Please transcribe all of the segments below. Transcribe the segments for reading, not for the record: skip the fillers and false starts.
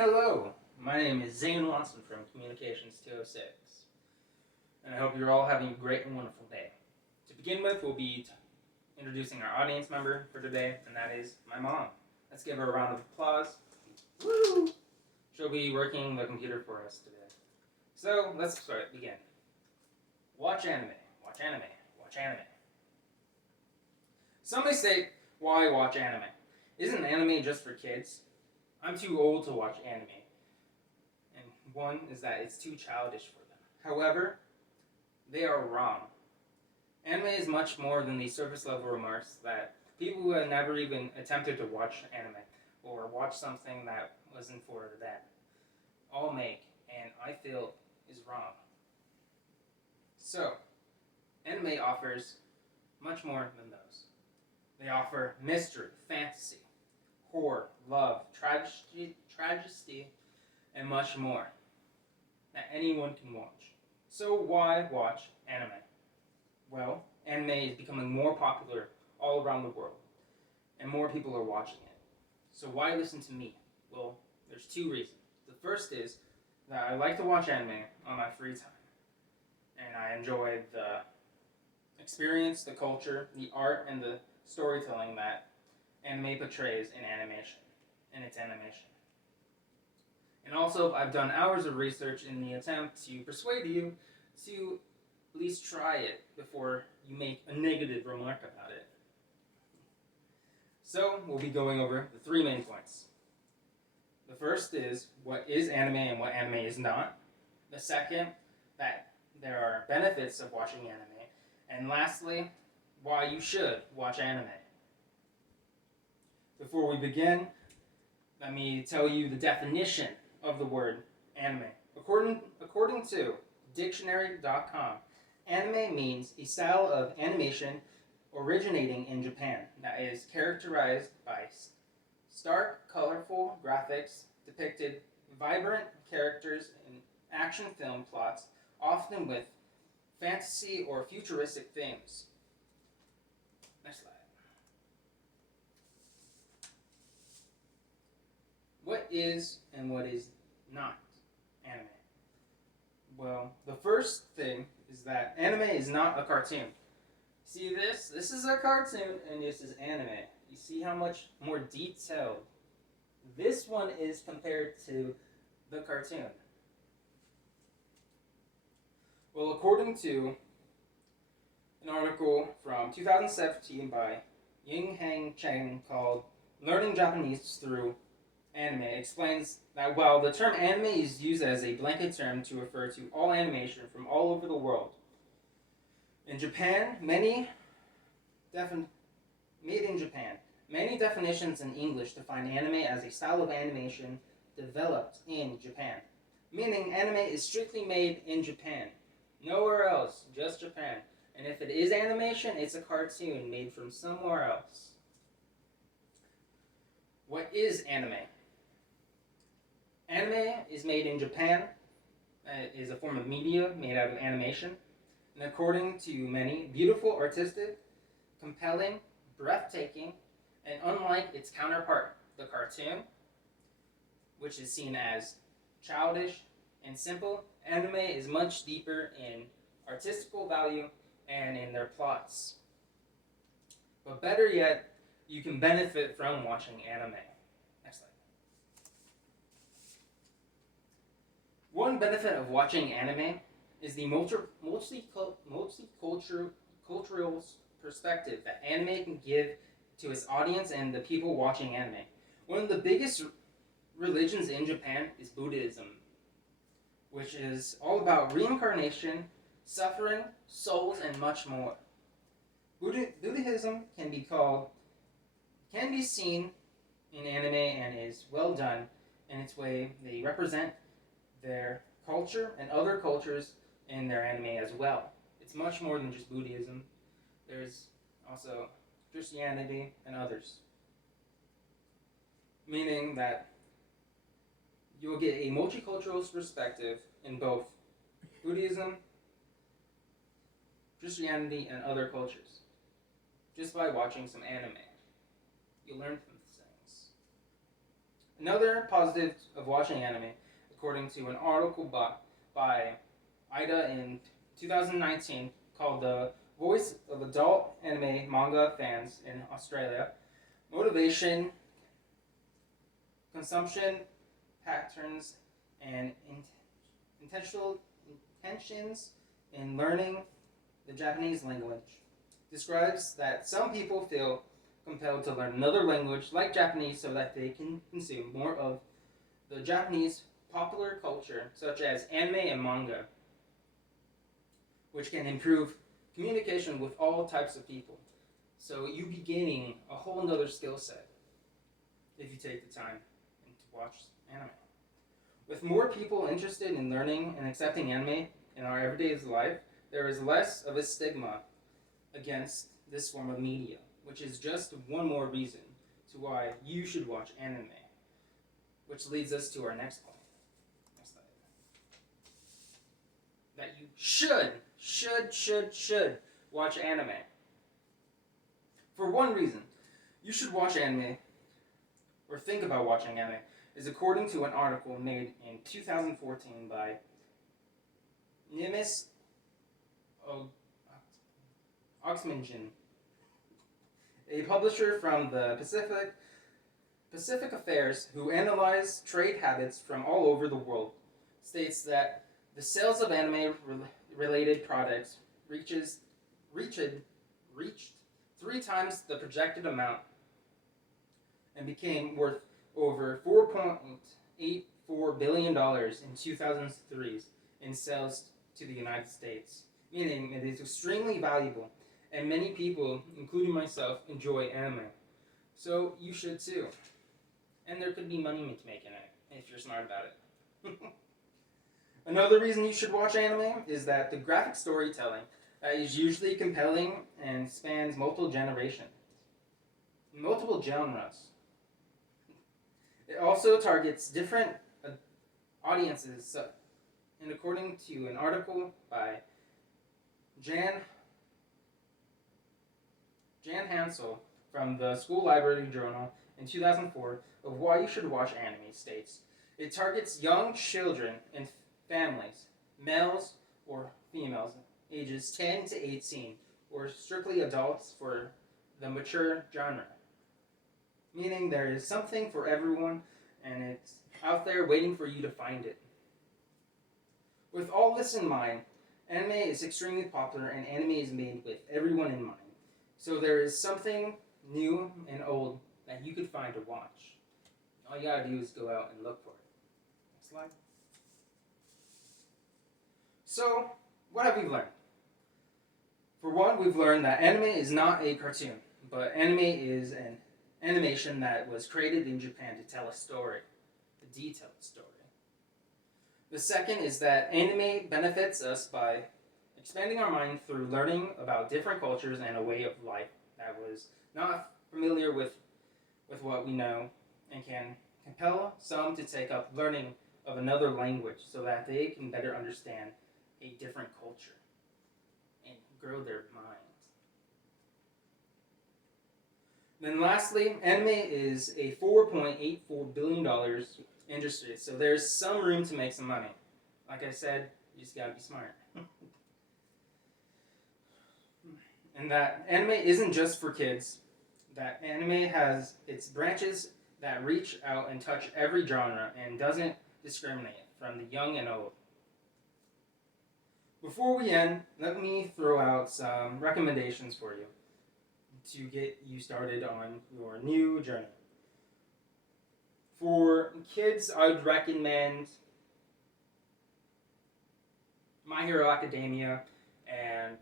Hello, my name is Zane Watson from Communications 206, and I hope you're all having a great and wonderful day. To begin with, we'll be introducing our audience member for today, and that is my mom. Let's give her a round of applause. Woo! She'll be working the computer for us today. So, let's begin. Watch anime, watch anime, watch anime. Some may say, why watch anime? Isn't anime just for kids? I'm too old to watch anime. And one is that it's too childish for them. However, they are wrong. Anime is much more than the surface level remarks that people who have never even attempted to watch anime or watch something that wasn't for them all make, and I feel is wrong. So, anime offers much more than those. They offer mystery, fantasy, horror, love, tragedy, and much more that anyone can watch. So why watch anime? Well, anime is becoming more popular all around the world, and more people are watching it. So why listen to me? Well, there's two reasons. The first is that I like to watch anime on my free time, and I enjoy the experience, the culture, the art, and the storytelling that anime portrays in its animation. And also, I've done hours of research in the attempt to persuade you to at least try it before you make a negative remark about it. So, we'll be going over the three main points. The first is what is anime and what anime is not. The second, that there are benefits of watching anime. And lastly, why you should watch anime. Before we begin, let me tell you the definition of the word anime. According to dictionary.com, anime means a style of animation originating in Japan that is characterized by stark, colorful graphics, depicted vibrant characters in action film plots, often with fantasy or futuristic themes. Next slide. What is and what is not anime? Well, the first thing is that anime is not a cartoon. See this? This is a cartoon and this is anime. You see how much more detailed this one is compared to the cartoon. Well, according to an article from 2017 by Ying Hang Cheng called Learning Japanese Through Anime, explains that while the term anime is used as a blanket term to refer to all animation from all over the world, in Japan, made in Japan, many definitions in English define anime as a style of animation developed in Japan, meaning anime is strictly made in Japan. Nowhere else, just Japan. And if it is animation, it's a cartoon made from somewhere else. What is anime? Anime is made in Japan. It is a form of media made out of animation. And according to many, beautiful, artistic, compelling, breathtaking, and unlike its counterpart, the cartoon, which is seen as childish and simple, anime is much deeper in artistical value and in their plots. But better yet, you can benefit from watching anime. Next slide. One benefit of watching anime is the multicultural perspective that anime can give to its audience and the people watching anime. One of the biggest religions in Japan is Buddhism, which is all about reincarnation, suffering, souls, and much more. Buddhism can be seen in anime and is well done in its way. They represent their culture and other cultures in their anime as well. It's much more than just Buddhism. There's also Christianity and others. Meaning that you'll get a multicultural perspective in both Buddhism, Christianity, and other cultures just by watching some anime. You learn from things. Another positive of watching anime, according to an article by Ida in 2019 called The Voice of Adult Anime Manga Fans in Australia, motivation, consumption patterns, and intentions in learning the Japanese language describes that some people feel compelled to learn another language like Japanese so that they can consume more of the Japanese popular culture, such as anime and manga, which can improve communication with all types of people. So you be gaining a whole nother skill set if you take the time to watch anime. With more people interested in learning and accepting anime in our everyday life, there is less of a stigma against this form of media, which is just one more reason to why you should watch anime. Which leads us to our next point. Next slide. That you should watch anime. For one reason, you should watch anime, or think about watching anime, is according to an article made in 2014 by Nimis Oxmanjin, a publisher from the Pacific Affairs who analyzed trade habits from all over the world, states that the sales of anime-related products reached 3 times the projected amount and became worth over $4.84 billion in 2003 in sales to the United States, meaning it is extremely valuable, and many people, including myself, enjoy anime. So you should too. And there could be money to make in it, if you're smart about it. Another reason you should watch anime is that the graphic storytelling is usually compelling and spans multiple generations, multiple genres. It also targets different audiences, and according to an article by Jan Hansel from the School Library Journal in 2004 of why you should watch anime states, it targets young children and families, males or females, ages 10 to 18, or strictly adults for the mature genre. Meaning there is something for everyone, and it's out there waiting for you to find it. With all this in mind, anime is extremely popular, and anime is made with everyone in mind. So there is something new and old that you could find to watch. All you gotta do is go out and look for it. Next slide. So, what have we learned? For one, we've learned that anime is not a cartoon, but anime is an animation that was created in Japan to tell a story, a detailed story. The second is that anime benefits us by expanding our mind through learning about different cultures and a way of life that was not familiar with what we know, and can compel some to take up learning of another language so that they can better understand a different culture and grow their minds. Then lastly, anime is a $4.84 billion industry, so there's some room to make some money. Like I said, you just gotta be smart. And that anime isn't just for kids. That anime has its branches that reach out and touch every genre and doesn't discriminate from the young and old. Before we end, let me throw out some recommendations for you to get you started on your new journey. For kids, I would recommend My Hero Academia and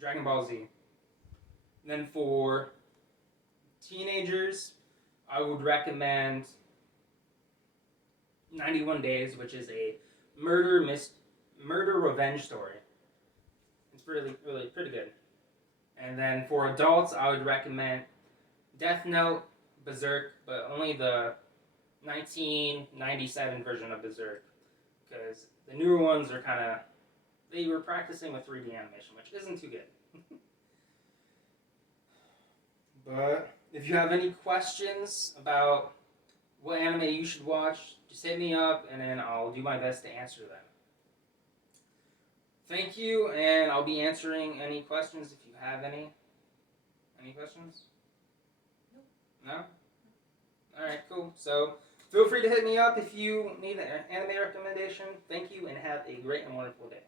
Dragon Ball Z. And then for teenagers, I would recommend 91 Days, which is a murder revenge story. It's really pretty good. And then for adults, I would recommend Death Note, Berserk, but only the 1997 version of Berserk, because the newer ones are they were practicing with 3D animation, which isn't too good. But if you have any questions about what anime you should watch, just hit me up and then I'll do my best to answer them. Thank you, and I'll be answering any questions if you have any. Any questions? No? Alright, cool. So, feel free to hit me up if you need an anime recommendation. Thank you, and have a great and wonderful day.